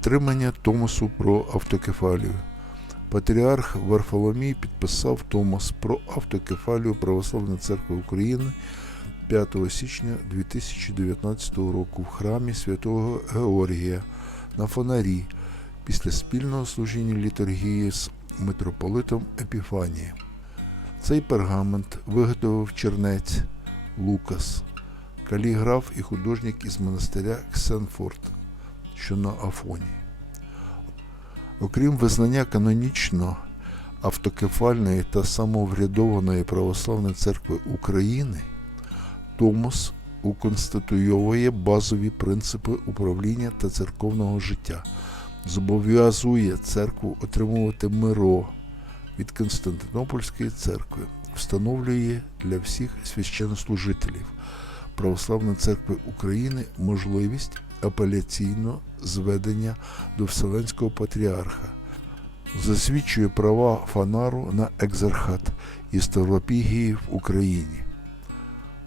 отримання Томосу про автокефалію. Патріарх Варфоломій підписав Томос про автокефалію Православної церкви України 5 січня 2019 року в храмі святого Георгія на фонарі після спільного служіння літургії з митрополитом Епіфанієм. Цей пергамент виготовив чернець Лукас, каліграф і художник із монастиря Ксенфорт, що на Афоні. Окрім визнання канонічно автокефальної та самоврядованої православної церкви України, Томос уконституйовує базові принципи управління та церковного життя, зобов'язує церкву отримувати миро від Константинопольської церкви, встановлює для всіх священнослужителів Православної церкви України можливість апеляційного зведення до Вселенського патріарха, засвідчує права Фанару на екзархат і Ставропігії в Україні.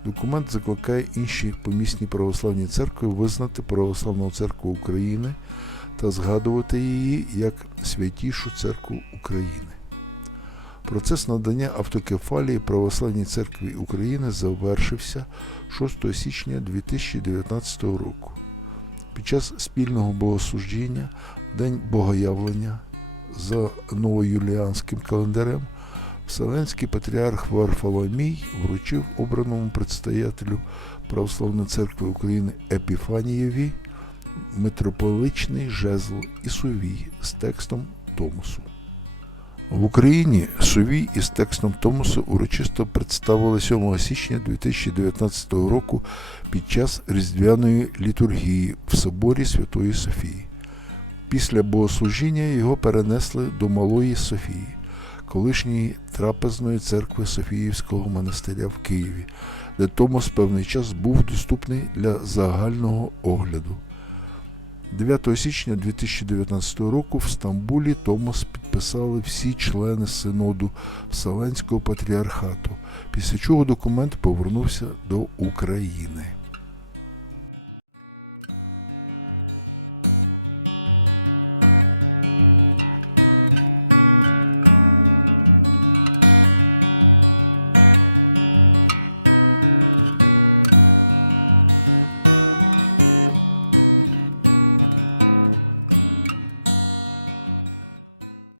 Документ закликає інші помісні православні церкви визнати Православну церкву України та згадувати її як святішу церкву України. Процес надання автокефалії Православній церкві України завершився 6 січня 2019 року. Під час спільного богослужіння День Богоявлення за новоюліанським календарем Вселенський патріарх Варфоломій вручив обраному предстоятелю Православної церкви України Епіфанієві митрополичний жезл і сувій з текстом Томосу. В Україні сувій із текстом Томосу урочисто представили 7 січня 2019 року під час Різдвяної літургії в соборі Святої Софії. Після богослужіння його перенесли до Малої Софії, колишньої трапезної церкви Софіївського монастиря в Києві, де Томос певний час був доступний для загального огляду. 9 січня 2019 року в Стамбулі Томас підписали всі члени синоду Вселенського патріархату, після чого документ повернувся до України.